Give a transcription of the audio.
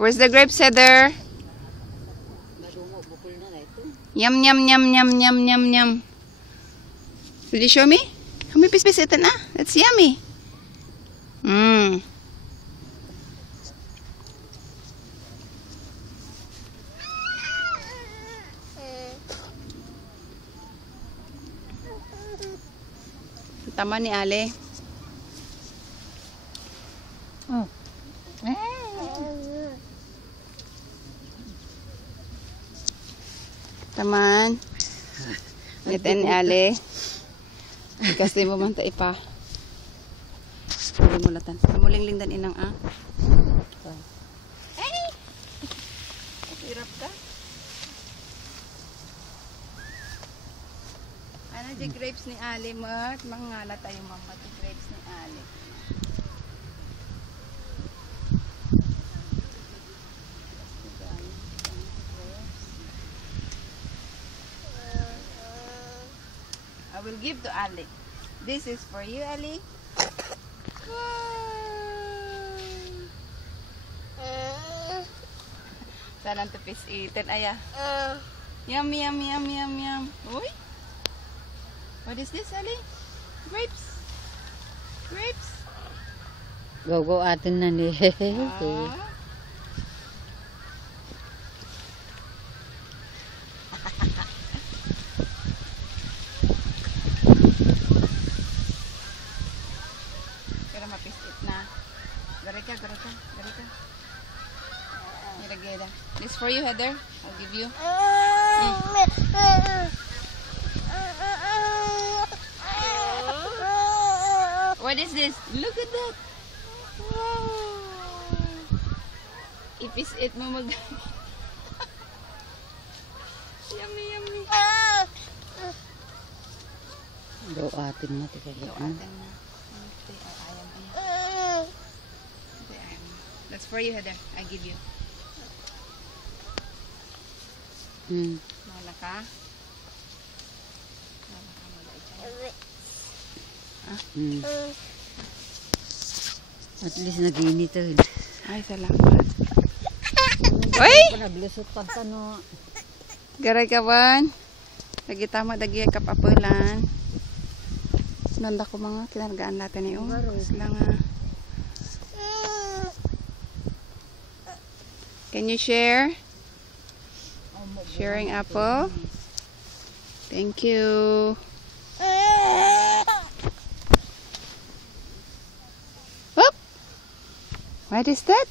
Where's the grapes, Heather? Yum, yum, yum, yum, yum, yum, yum. Will you show me? How many pieces ito na? That's yummy. Mmm. Tama ni Ale. Oh. Taman. Ngeten ni Ale. Kasi mo man ta ipa. Mulatan. Mulingling dan inang ah. Hey. Hirap ka. Ano di grapes ni Ale mat? Mangala tayo mama di grapes ni Ale. I will give to Ali. This is for you, Ali. Sana to piece eaten, aya. Yum, yum, yum, yum, yum. Uy. What is this, Ali? Grapes. Grapes. Go atin na ni. Ah. Mapisit na. Gari ka. Nilagay. This for you, Heather. I'll give you. What is this? Look at that. Wow. Ipisit mo mag... Yummy, yummy. Go atin na. Go atin na. That's for you, Heather. I give you. Mala ka? At least nag-init ito. Ay, salamat. Uy! Naglusot pag tano. Garay ka ban? Lagi tama dagi kapapulan. Nanda ko mga kinargaan natin yung lang Can you share? Sharing apple? Thank you. Whoop! What is that?